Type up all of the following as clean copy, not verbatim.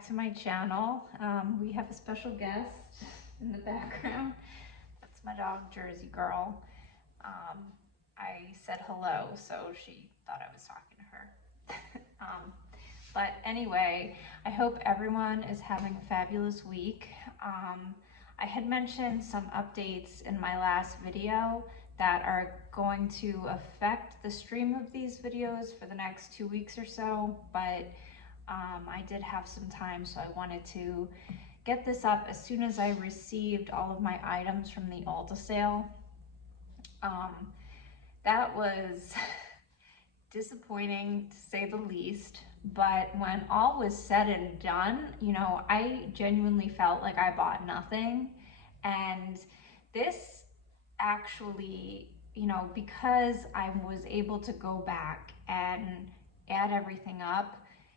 back to my channel. We have a special guest in the background. That's my dog, Jersey Girl. I said hello, so she thought I was talking to her. But anyway, I hope everyone is having a fabulous week. I had mentioned some updates in my last video that are going to affect the stream of these videos for the next 2 weeks or so, but I did have some time, so I wanted to get this up as soon as I received all of my items from the ULTA sale. That was disappointing to say the least, but when all was said and done, you know, I genuinely felt like I bought nothing. And this actually, you know, because I was able to go back and add everything up,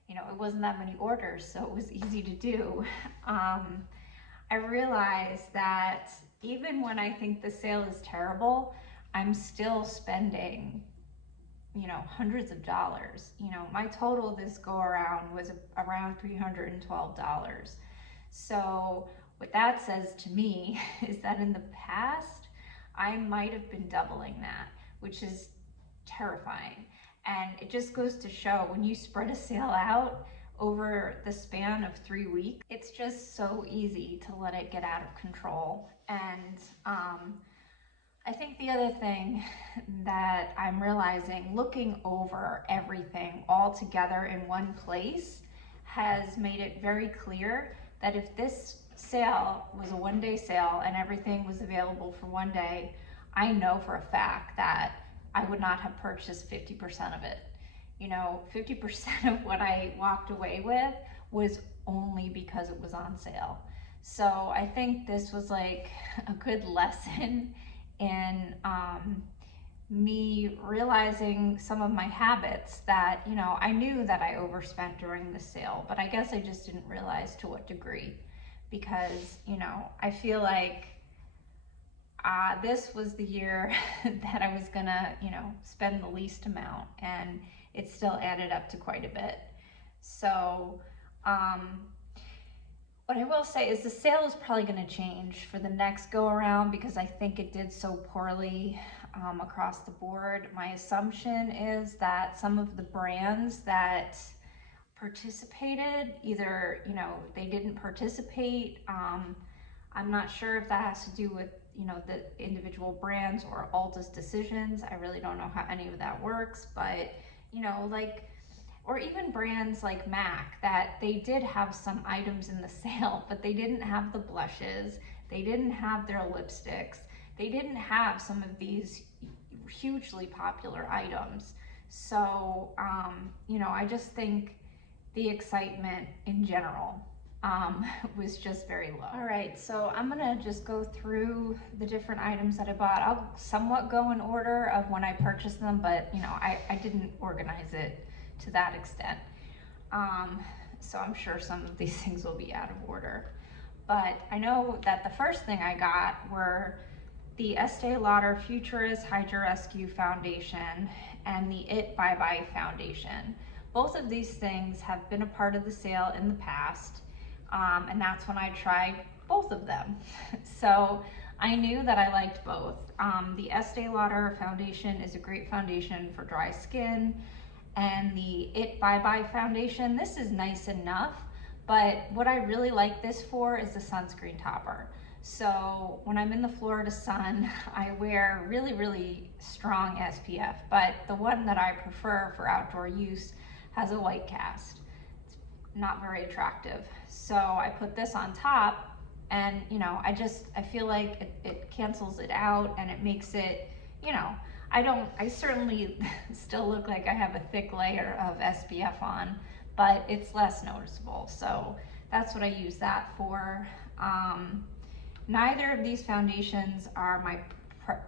you know, it wasn't that many orders, so it was easy to do. I realized that even when I think the sale is terrible, I'm still spending, you know, hundreds of dollars. You know, my total this go around was around $312. So what that says to me is that in the past, I might have been doubling that, which is terrifying. And it just goes to show when you spread a sale out over the span of 3 weeks, it's just so easy to let it get out of control. And I think the other thing that I'm realizing, looking over everything all together in one place has made it very clear that if this sale was a one-day sale and everything was available for one day, I know for a fact that I would not have purchased 50% of it. You know, 50% of what I walked away with was only because it was on sale. So I think this was like a good lesson in me realizing some of my habits that, you know, I knew that I overspent during the sale, but I guess I just didn't realize to what degree, because, you know, I feel like this was the year that I was gonna, you know, spend the least amount, and it still added up to quite a bit. So what I will say is the sale is probably going to change for the next go around, because I think it did so poorly across the board. My assumption is that some of the brands that participated, either, you know, they didn't participate. I'm not sure if that has to do with, you know, the individual brands or ULTA's decisions. I really don't know how any of that works, but, you know, like, or even brands like MAC, that they did have some items in the sale, but they didn't have the blushes, they didn't have their lipsticks, they didn't have some of these hugely popular items. So, you know, I just think the excitement in general was just very low. All right, so I'm gonna just go through the different items that I bought. I'll somewhat go in order of when I purchased them, but, you know, I didn't organize it to that extent. So I'm sure some of these things will be out of order. But I know that the first thing I got were the Estée Lauder Futurist Hydra Rescue Foundation and the IT Bye Bye Foundation. Both of these things have been a part of the sale in the past, and that's when I tried both of them. So I knew that I liked both. The Estée Lauder Foundation is a great foundation for dry skin, and the IT Bye Bye Foundation, this is nice enough, but what I really like this for is the sunscreen topper. So when I'm in the Florida sun, I wear really, really strong SPF, but the one that I prefer for outdoor use has a white cast. It's not very attractive. So I put this on top, and, you know, I feel like it cancels it out, and it makes it, you know, I certainly still look like I have a thick layer of SPF on, but it's less noticeable. So that's what I use that for. Neither of these foundations are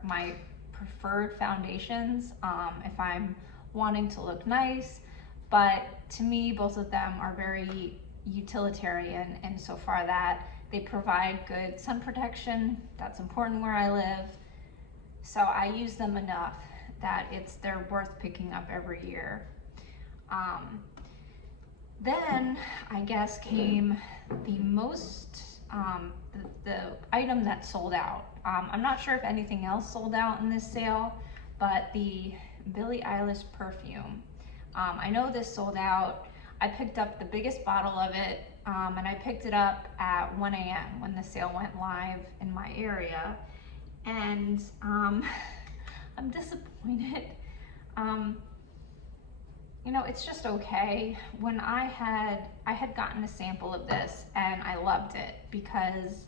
my preferred foundations if I'm wanting to look nice, but to me, both of them are very utilitarian insofar that they provide good sun protection. That's important where I live. So I use them enough that they're worth picking up every year. Then I guess came the most, the item that sold out. I'm not sure if anything else sold out in this sale, but the Billie Eilish perfume. I know this sold out. I picked up the biggest bottle of it, and I picked it up at 1 a.m. when the sale went live in my area. And I'm disappointed. You know, it's just okay. When I had gotten a sample of this and I loved it because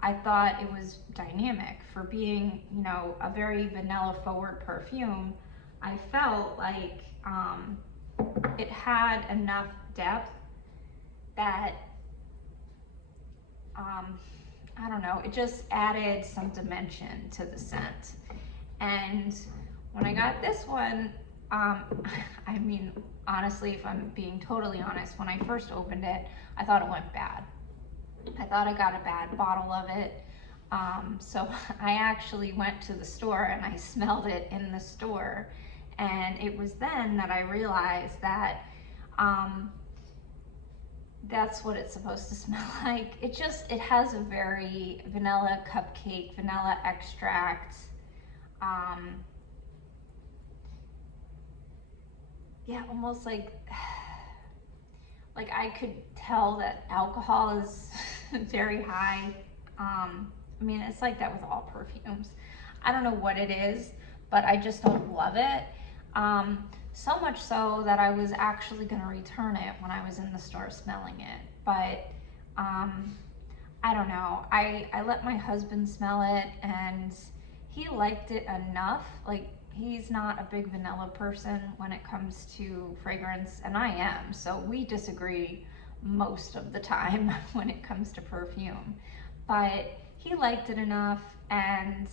I thought it was dynamic for being, you know, a very vanilla forward perfume. I felt like it had enough depth that, I don't know, it just added some dimension to the scent. And when I got this one, I mean, honestly, if I'm being totally honest, when I first opened it, I thought it went bad. I thought I got a bad bottle of it. So I actually went to the store and I smelled it in the store. And it was then that I realized that that's what it's supposed to smell like. It has a very vanilla cupcake, vanilla extract. Yeah, almost like I could tell that alcohol is very high. I mean, it's like that with all perfumes. I don't know what it is, but I just don't love it. So much so that I was actually gonna return it when I was in the store smelling it. But I don't know. I let my husband smell it and he liked it enough. Like, he's not a big vanilla person when it comes to fragrance, and I am, so we disagree most of the time when it comes to perfume. But he liked it enough, and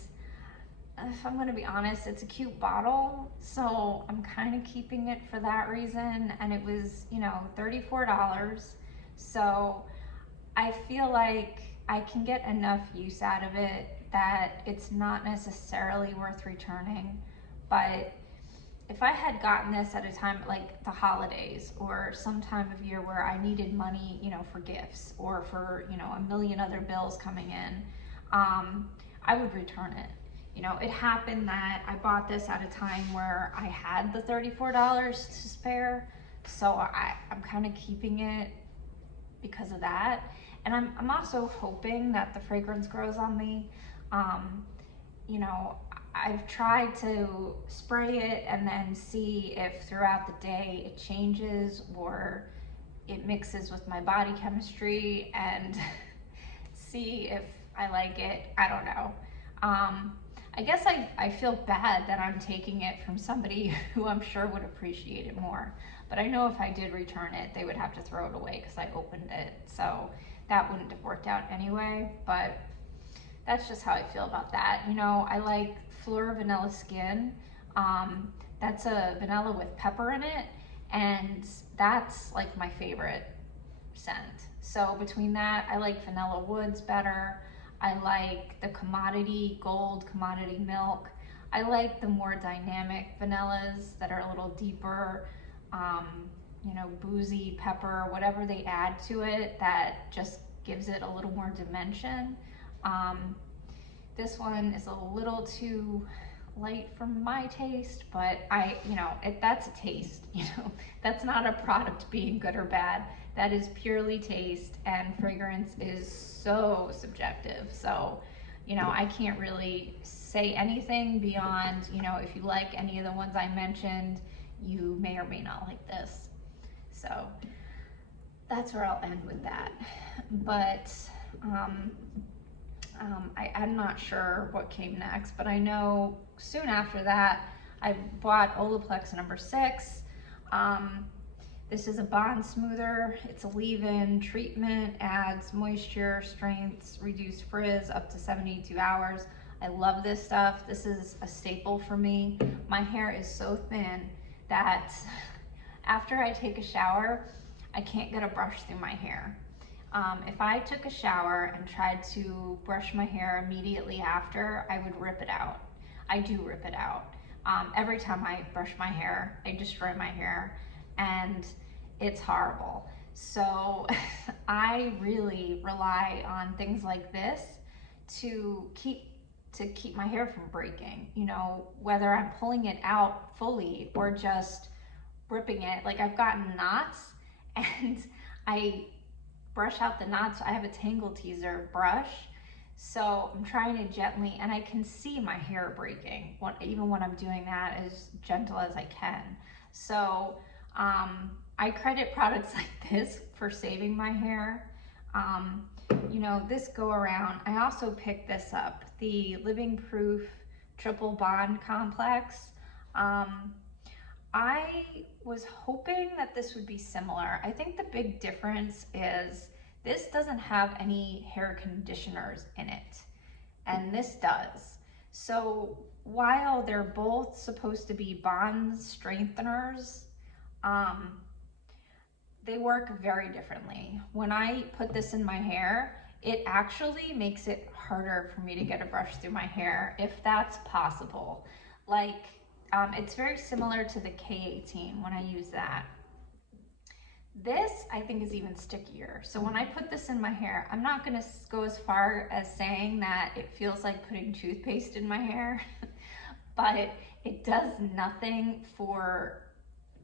if I'm gonna be honest, it's a cute bottle, so I'm kind of keeping it for that reason. And it was, you know, $34, so I feel like I can get enough use out of it that it's not necessarily worth returning. But if I had gotten this at a time like the holidays or some time of year where I needed money, you know, for gifts or for, you know, a million other bills coming in, I would return it. You know, it happened that I bought this at a time where I had the $34 to spare, so I'm kind of keeping it because of that. And I'm also hoping that the fragrance grows on me. You know, I've tried to spray it and then see if throughout the day it changes or it mixes with my body chemistry and see if I like it. I don't know. I guess I feel bad that I'm taking it from somebody who I'm sure would appreciate it more. But I know if I did return it, they would have to throw it away because I opened it. So that wouldn't have worked out anyway. But that's just how I feel about that. You know, I like Fleur Vanilla Skin. That's a vanilla with pepper in it, and that's like my favorite scent. So between that, I like Vanilla Woods better. I like the Commodity Gold, Commodity Milk. I like the more dynamic vanillas that are a little deeper, you know, boozy, pepper, whatever they add to it that just gives it a little more dimension. This one is a little too light for my taste, but you know, that's a taste, you know, that's not a product being good or bad. That is purely taste, and fragrance is so subjective. So, you know, I can't really say anything beyond, you know, if you like any of the ones I mentioned, you may or may not like this. So that's where I'll end with that. But I'm not sure what came next, but I know soon after that, I bought Olaplex No.6. This is a bond smoother. It's a leave-in treatment, adds moisture, strengths, reduced frizz up to 72 hours. I love this stuff. This is a staple for me. My hair is so thin that after I take a shower, I can't get a brush through my hair. If I took a shower and tried to brush my hair immediately after, I would rip it out. I do rip it out. Every time I brush my hair, I destroy my hair. And it's horrible. So I really rely on things like this to keep my hair from breaking, you know, whether I'm pulling it out fully or just ripping it. Like I've gotten knots and I brush out the knots. I have a tangle teaser brush. So I'm trying to gently, and I can see my hair breaking, even when I'm doing that as gentle as I can. So I credit products like this for saving my hair. You know, this go around, I also picked this up, the Living Proof Triple Bond Complex. I was hoping that this would be similar. I think the big difference is this doesn't have any hair conditioners in it, and this does. So while they're both supposed to be bond strengtheners, they work very differently. When I put this in my hair, it actually makes it harder for me to get a brush through my hair, if that's possible. Like, it's very similar to the K18 when I use that. This, I think, is even stickier. So when I put this in my hair, I'm not gonna go as far as saying that it feels like putting toothpaste in my hair, but it does nothing for,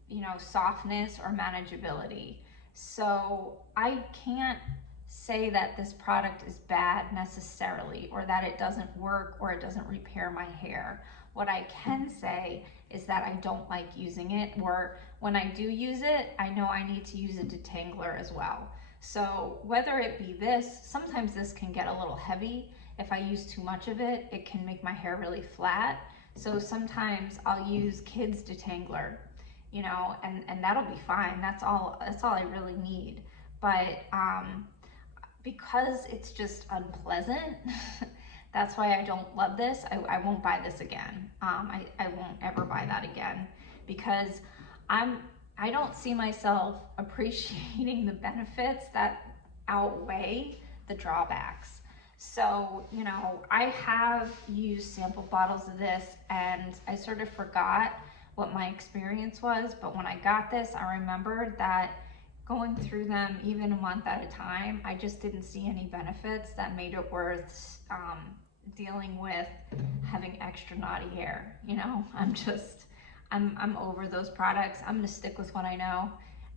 you know, softness or manageability. So I can't say that this product is bad necessarily, or that it doesn't work or it doesn't repair my hair. What I can say is that I don't like using it, or when I do use it, I know I need to use a detangler as well. So whether it be this, sometimes this can get a little heavy. If I use too much of it, it can make my hair really flat. So sometimes I'll use kids detangler, you know, and that'll be fine. That's all I really need. But because it's just unpleasant, that's why I don't love this. I won't buy this again. I won't ever buy that again, because I don't see myself appreciating the benefits that outweigh the drawbacks. So, you know, I have used sample bottles of this and I sort of forgot what my experience was, but when I got this, I remembered that going through them even a month at a time, I just didn't see any benefits that made it worth dealing with having extra knotty hair. You know, I'm over those products. I'm gonna stick with what I know,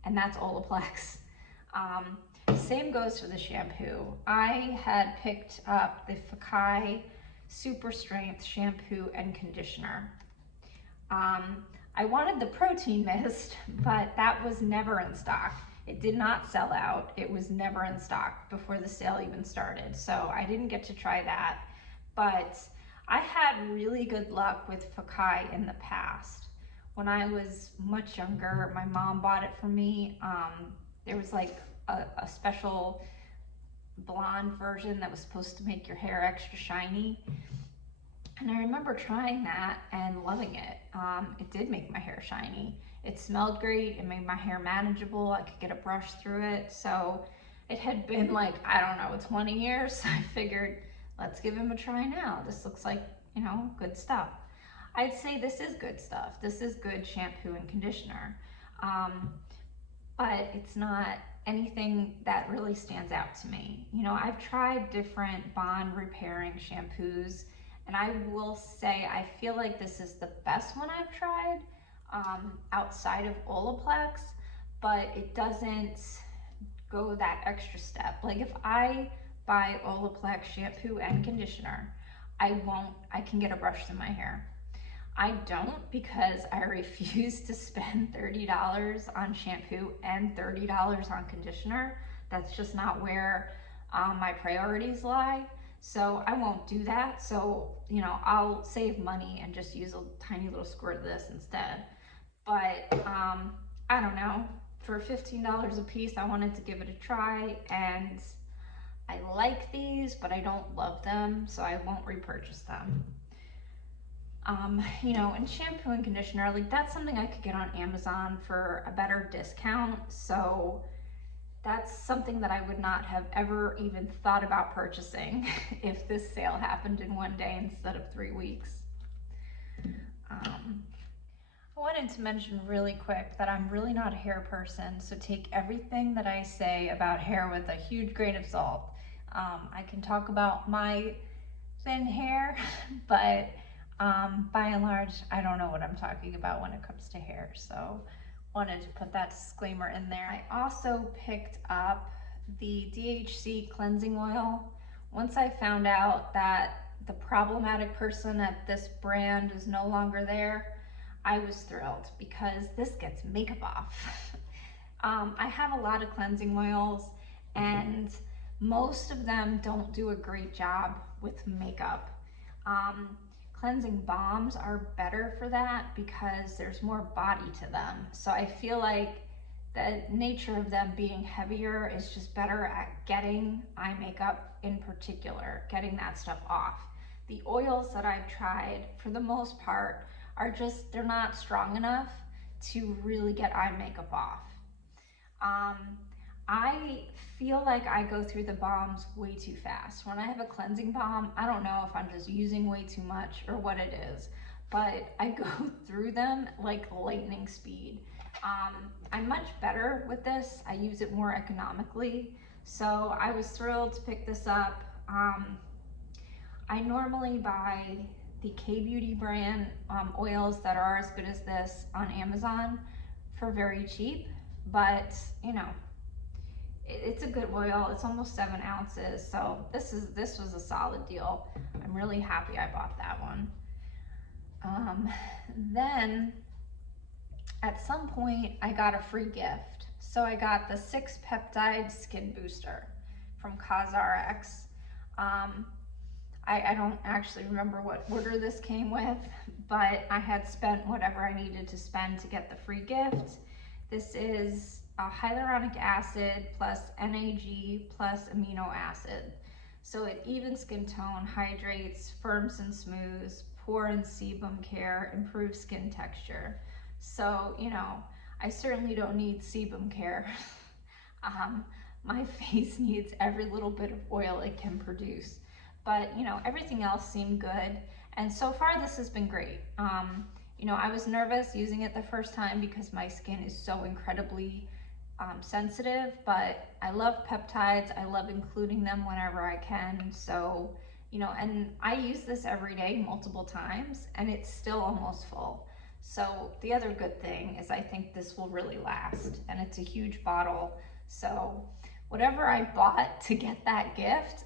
and that's Olaplex. Same goes for the shampoo. I had picked up the Fekkai Super Strength shampoo and conditioner. I wanted the protein mist, but that was never in stock. It did not sell out. It was never in stock before the sale even started. So I didn't get to try that. But I had really good luck with Fekkai in the past. When I was much younger, my mom bought it for me. There was like a special blonde version that was supposed to make your hair extra shiny. And I remember trying that and loving it. It did make my hair shiny. It smelled great. It made my hair manageable. I could get a brush through it. So it had been like, I don't know, 20 years. I figured, let's give him a try now. This looks like, you know, good stuff. I'd say this is good stuff. This is good shampoo and conditioner. But it's not anything that really stands out to me. You know, I've tried different bond repairing shampoos, and I will say I feel like this is the best one I've tried outside of Olaplex, but it doesn't go that extra step. Like if I buy Olaplex shampoo and conditioner, I can get a brush through my hair. I don't, because I refuse to spend $30 on shampoo and $30 on conditioner. That's just not where my priorities lie. So I won't do that. So, you know, I'll save money and just use a tiny little squirt of this instead. But I don't know, for $15 a piece, I wanted to give it a try, and I like these, but I don't love them, so I won't repurchase them. You know, and shampoo and conditioner, like that's something I could get on Amazon for a better discount. So that's something that I would not have ever even thought about purchasing if this sale happened in one day instead of 3 weeks. I wanted to mention really quick that I'm really not a hair person, so take everything that I say about hair with a huge grain of salt. I can talk about my thin hair, but by and large, I don't know what I'm talking about when it comes to hair, so wanted to put that disclaimer in there. I also picked up the DHC cleansing oil. Once I found out that the problematic person at this brand is no longer there, I was thrilled because this gets makeup off. I have a lot of cleansing oils and most of them don't do a great job with makeup. Cleansing balms are better for that because there's more body to them. So I feel like the nature of them being heavier is just better at getting eye makeup in particular, getting that stuff off. The oils that I've tried, for the most part, are just, they're not strong enough to really get eye makeup off. I feel like I go through the balms way too fast. When I have a cleansing balm, I don't know if I'm just using way too much or what it is, but I go through them like lightning speed. I'm much better with this. I use it more economically. So I was thrilled to pick this up. I normally buy the K-Beauty brand oils that are as good as this on Amazon for very cheap, but you know, it's a good oil. It's almost 7 ounces, so this was a solid deal. I'm really happy I bought that one. Then at some point I got a free gift. So I got the 6 peptide skin booster from Cosrx. I don't actually remember what order this came with, but I had spent whatever I needed to spend to get the free gift. This is hyaluronic acid plus NAG plus amino acid. So it evens skin tone, hydrates, firms and smooths, pore and sebum care, improves skin texture. So, you know, I certainly don't need sebum care. My face needs every little bit of oil it can produce. But, you know, everything else seemed good. And so far this has been great. You know, I was nervous using it the first time because my skin is so incredibly sensitive, but I love peptides. I love including them whenever I can. So, you know, and I use this every day multiple times and it's still almost full. So the other good thing is I think this will really last, and it's a huge bottle. So whatever I bought to get that gift,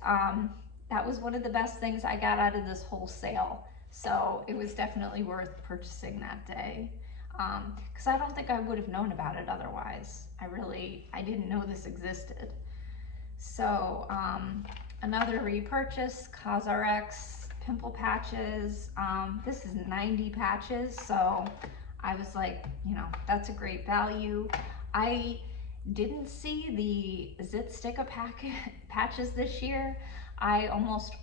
that was one of the best things I got out of this whole sale. So it was definitely worth purchasing that day. Because I don't think I would have known about it otherwise. I didn't know this existed. So another repurchase, Cosrx pimple patches. This is 90 patches, so I was like, you know, that's a great value. I didn't see the Zit Sticka patches this year. They're almost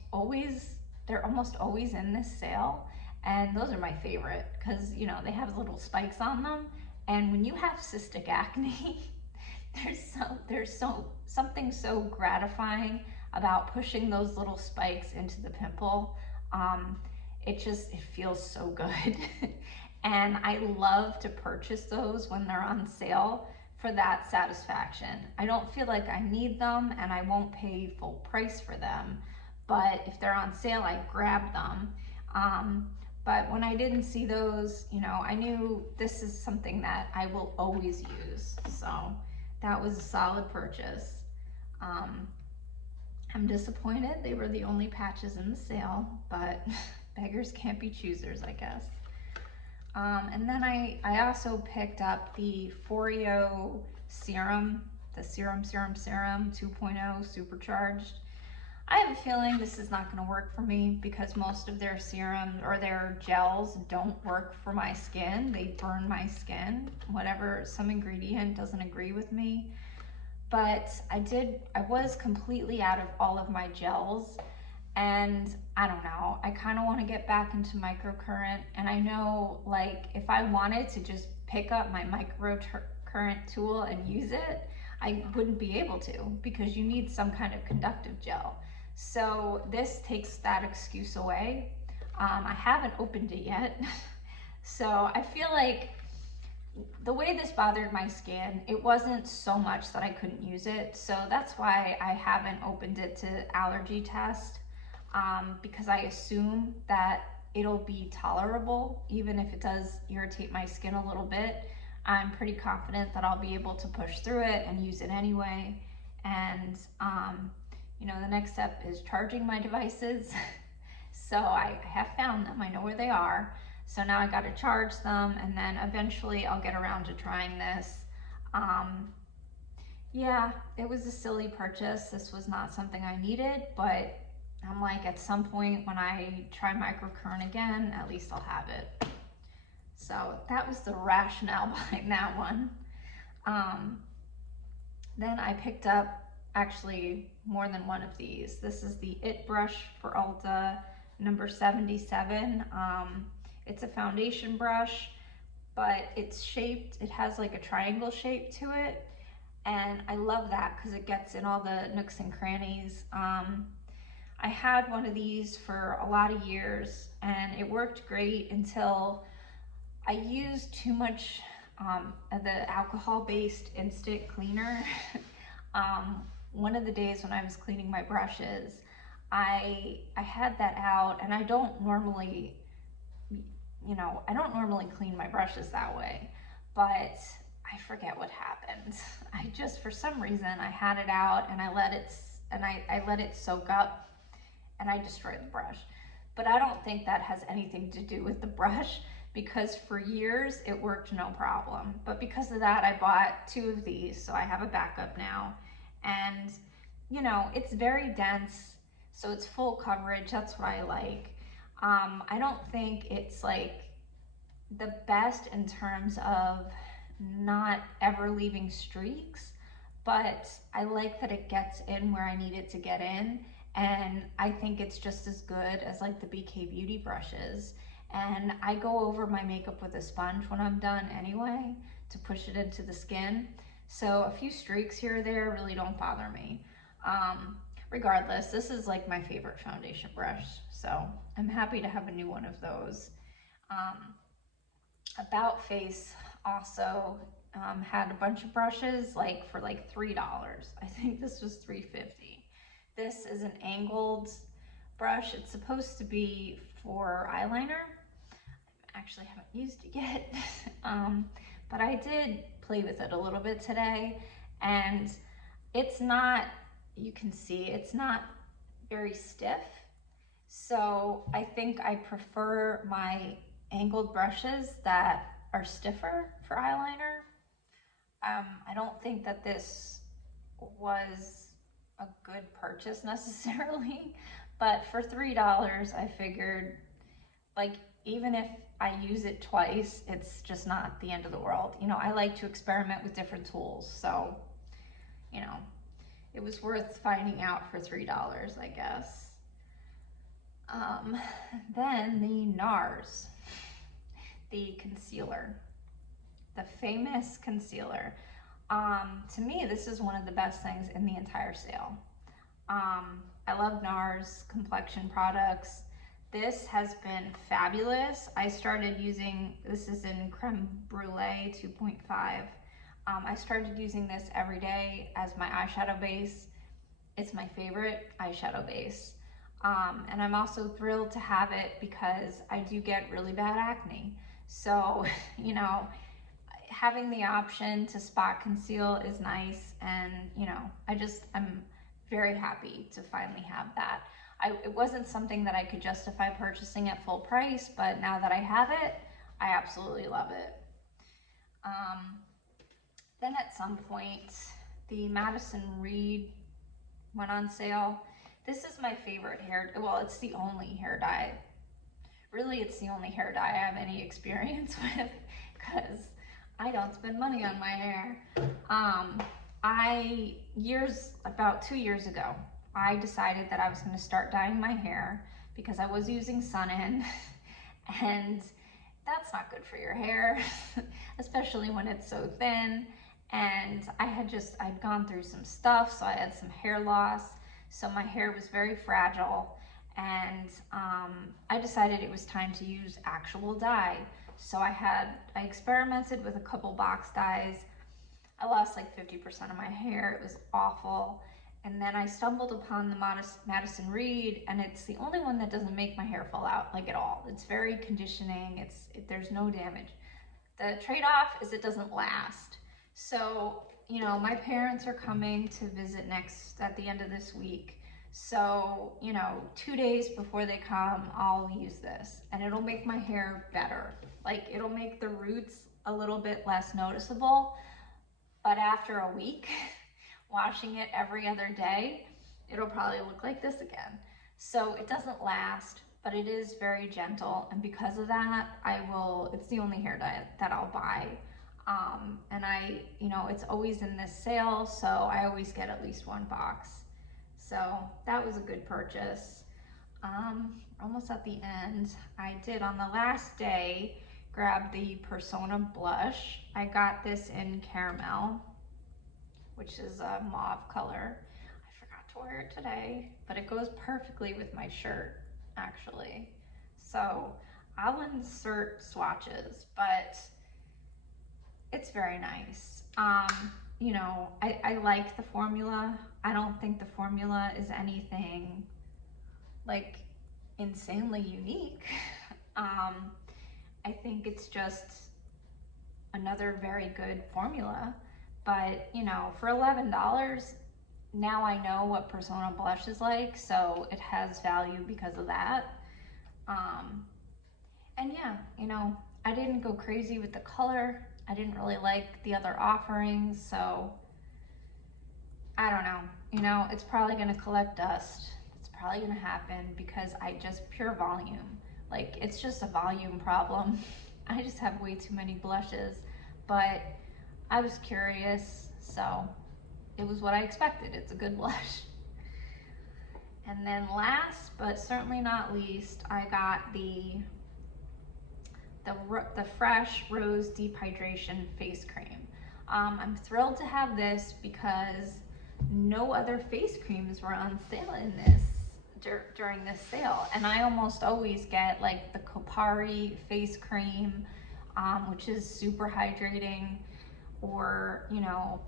always in this sale, and those are my favorite because, you know, they have little spikes on them, and when you have cystic acne, there's something so gratifying about pushing those little spikes into the pimple. It feels so good. And I love to purchase those when they're on sale for that satisfaction. I don't feel like I need them and I won't pay full price for them, but if they're on sale, I grab them. But when I didn't see those, you know, I knew this is something that I will always use. So that was a solid purchase. I'm disappointed they were the only patches in the sale, but beggars can't be choosers, I guess. And then I also picked up the Foreo serum, the Serum 2.0 supercharged. I have a feeling this is not going to work for me because most of their serums or their gels don't work for my skin. They burn my skin. Some ingredient doesn't agree with me. But I was completely out of all of my gels, and I don't know, I kind of want to get back into microcurrent, and I know, like, if I wanted to just pick up my microcurrent tool and use it, I wouldn't be able to because you need some kind of conductive gel. So this takes that excuse away. I haven't opened it yet. So I feel like the way this bothered my skin, it wasn't so much that I couldn't use it. So that's why I haven't opened it to allergy test, because I assume that it'll be tolerable, even if it does irritate my skin a little bit. I'm pretty confident that I'll be able to push through it and use it anyway. And, the next step is charging my devices. So I have found them, I know where they are. So now I got to charge them, and then eventually I'll get around to trying this. Yeah, it was a silly purchase. This was not something I needed, but I'm like, at some point when I try microcurrent again, at least I'll have it. So that was the rationale behind that one. Then I picked up actually more than one of these. This is the IT brush for Ulta, number 77. It's a foundation brush, but it's shaped, it has like a triangle shape to it. And I love that because it gets in all the nooks and crannies. I had one of these for a lot of years and it worked great until I used too much of the alcohol-based instant cleaner. One of the days when I was cleaning my brushes, I had that out, and I don't normally clean my brushes that way, but I forget what happened. I just, for some reason, I had it out and I let it soak up, and I destroyed the brush. But I don't think that has anything to do with the brush, because for years it worked no problem. But because of that, I bought two of these, so I have a backup now. And it's very dense, so it's full coverage. That's what I like. I don't think it's like the best in terms of not ever leaving streaks, but I like that it gets in where I need it to get in. And I think it's just as good as like the BK Beauty brushes. And I go over my makeup with a sponge when I'm done anyway to push it into the skin. So a few streaks here or there really don't bother me. Regardless, this is like my favorite foundation brush, so I'm happy to have a new one of those. About Face also had a bunch of brushes for like $3. I think this was $3.50. This is an angled brush. It's supposed to be for eyeliner. I actually haven't used it yet, but I did play with it a little bit today, and it's not, you can see it's not very stiff. So I think I prefer my angled brushes that are stiffer for eyeliner. I don't think that this was a good purchase necessarily, but for $3, I figured, like, even if I use it twice, it's just not the end of the world. I like to experiment with different tools, so, it was worth finding out for $3, I guess. Then the Nars, the concealer, the famous concealer. To me, this is one of the best things in the entire sale. I love Nars complexion products. This has been fabulous. I started using, this is in Creme Brulee 2.5. I started using this every day as my eyeshadow base. It's my favorite eyeshadow base. And I'm also thrilled to have it because I do get really bad acne. So, having the option to spot conceal is nice. And, I'm very happy to finally have that. It wasn't something that I could justify purchasing at full price, but now that I have it, I absolutely love it. Then at some point, the Madison Reed went on sale. This is my favorite hair, well, it's the only hair dye. Really, it's the only hair dye I have any experience with, because I don't spend money on my hair. About 2 years ago, I decided that I was going to start dyeing my hair because I was using Sun-In, and that's not good for your hair, especially when it's so thin. And I'd gone through some stuff, so I had some hair loss, so my hair was very fragile, and I decided it was time to use actual dye. So I experimented with a couple box dyes. I lost like 50% of my hair. It was awful. And then I stumbled upon the Madison Reed, and it's the only one that doesn't make my hair fall out like at all. It's very conditioning. There's no damage. The trade-off is it doesn't last. So, you know, my parents are coming to visit at the end of this week. So, you know, 2 days before they come, I'll use this, and it'll make my hair better. Like, it'll make the roots a little bit less noticeable, but after a week, washing it every other day, it'll probably look like this again. So it doesn't last, but it is very gentle, and because of that, it's the only hair dye that I'll buy. And you know, it's always in this sale, so I always get at least one box. So that was a good purchase. Almost at the end, I did on the last day grab the Persona blush. I got this in caramel, which is a mauve color. I forgot to wear it today, but it goes perfectly with my shirt, actually. So I'll insert swatches, but it's very nice. You know, I like the formula. I don't think the formula is anything like insanely unique. I think it's just another very good formula. But, you know, for $11, now I know what Persona blush is like, so it has value because of that. And yeah, you know, I didn't go crazy with the color. I didn't really like the other offerings, so I don't know. You know, it's probably gonna collect dust. It's probably gonna happen because pure volume. Like, it's just a volume problem. I just have way too many blushes, but I was curious, so it was what I expected. It's a good blush. And then last, but certainly not least, I got the Fresh Rose Deep Hydration Face Cream. I'm thrilled to have this because no other face creams were on sale in this during this sale, and I almost always get like the Kopari face cream, which is super hydrating, or, you know,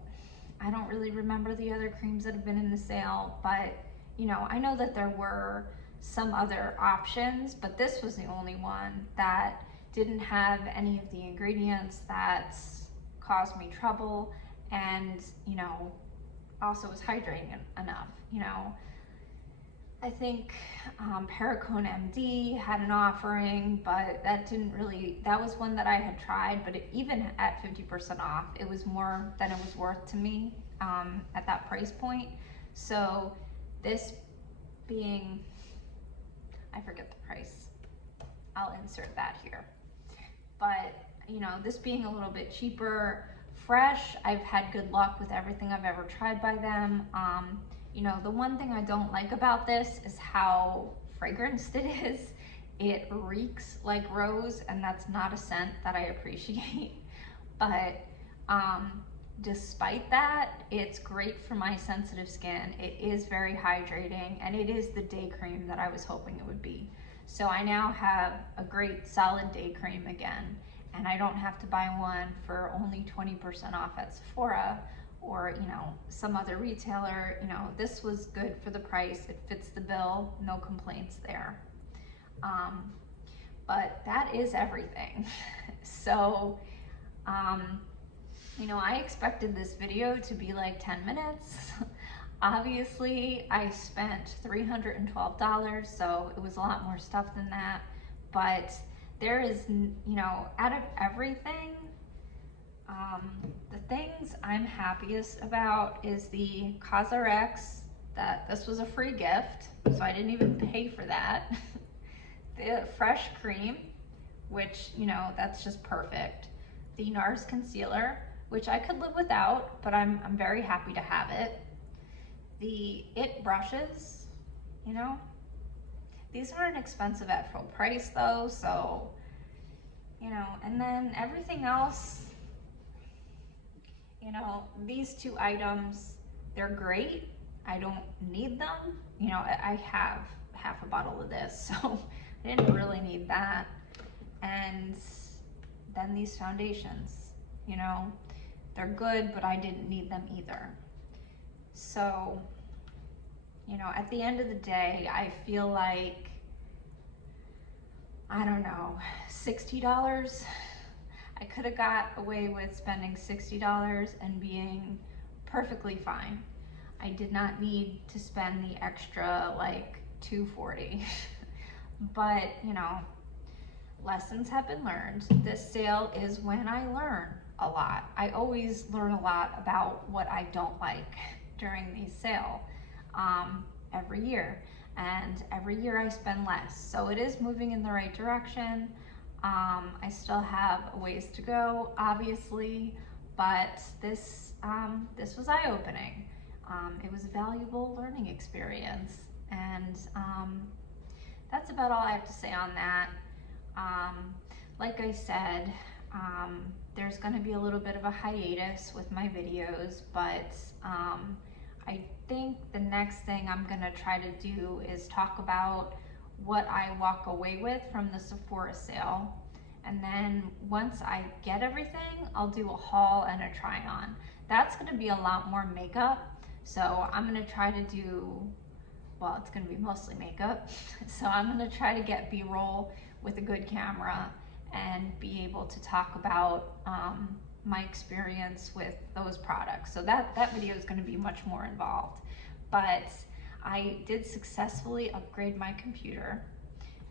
I don't really remember the other creams that have been in the sale, but, you know, I know that there were some other options, but this was the only one that didn't have any of the ingredients that caused me trouble, and, you know, also was hydrating enough. You know, I think Perricone MD had an offering, but that was one that I had tried, but even at 50% off, it was more than it was worth to me at that price point. So this being, I forget the price, I'll insert that here. But, you know, this being a little bit cheaper, Fresh, I've had good luck with everything I've ever tried by them. You know, the one thing I don't like about this is how fragranced it is. It reeks like rose, and that's not a scent that I appreciate. But despite that, it's great for my sensitive skin. It is very hydrating, and it is the day cream that I was hoping it would be. So I now have a great solid day cream again, and I don't have to buy one for only 20% off at Sephora or, you know, some other retailer. You know, this was good for the price. It fits the bill, no complaints there. But that is everything. So, you know, I expected this video to be like 10 minutes. Obviously, I spent $312, so it was a lot more stuff than that. But there is, you know, out of everything, the things I'm happiest about is the Cosrx, this was a free gift, so I didn't even pay for that. The Fresh Cream, which, you know, that's just perfect. The Nars Concealer, which I could live without, but I'm very happy to have it. The IT brushes, you know, these aren't expensive at full price though, so, you know, and then everything else, you know, these two items, they're great. I don't need them. You know, I have half a bottle of this, so I didn't really need that. And than these foundations. You know, they're good, but I didn't need them either. So, you know, at the end of the day, I feel like, I don't know, $60. I could have got away with spending $60 and being perfectly fine. I did not need to spend the extra like $240. But, you know, lessons have been learned. This sale is when I learn a lot. I always learn a lot about what I don't like during these sale every year. And every year I spend less. So it is moving in the right direction. I still have a ways to go, obviously, but this was eye-opening. It was a valuable learning experience, and that's about all I have to say on that. Like I said, there's going to be a little bit of a hiatus with my videos, but I think the next thing I'm going to try to do is talk about what I walk away with from the Sephora sale. And then once I get everything, I'll do a haul and a try on. That's going to be a lot more makeup. So I'm going to try to do, well, it's going to be mostly makeup. So I'm going to try to get B-roll with a good camera and be able to talk about my experience with those products. So that video is going to be much more involved. But I did successfully upgrade my computer,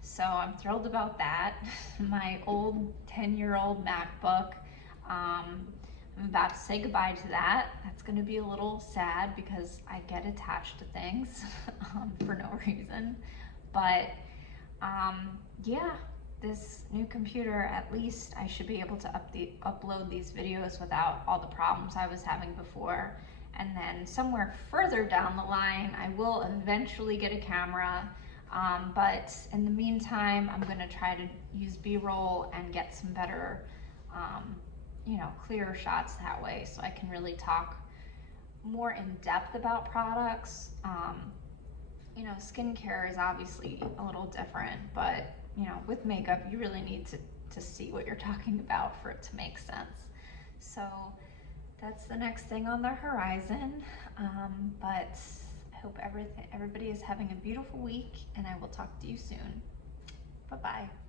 so I'm thrilled about that. My old 10-year-old MacBook, I'm about to say goodbye to that. That's going to be a little sad because I get attached to things for no reason. But yeah, this new computer, at least I should be able to upload these videos without all the problems I was having before. And then somewhere further down the line, I will eventually get a camera. But in the meantime, I'm going to try to use B-roll and get some better, you know, clearer shots that way, so I can really talk more in depth about products. You know, skincare is obviously a little different, but you know, with makeup, you really need to see what you're talking about for it to make sense. So that's the next thing on the horizon. But I hope everybody is having a beautiful week, and I will talk to you soon. Bye-bye.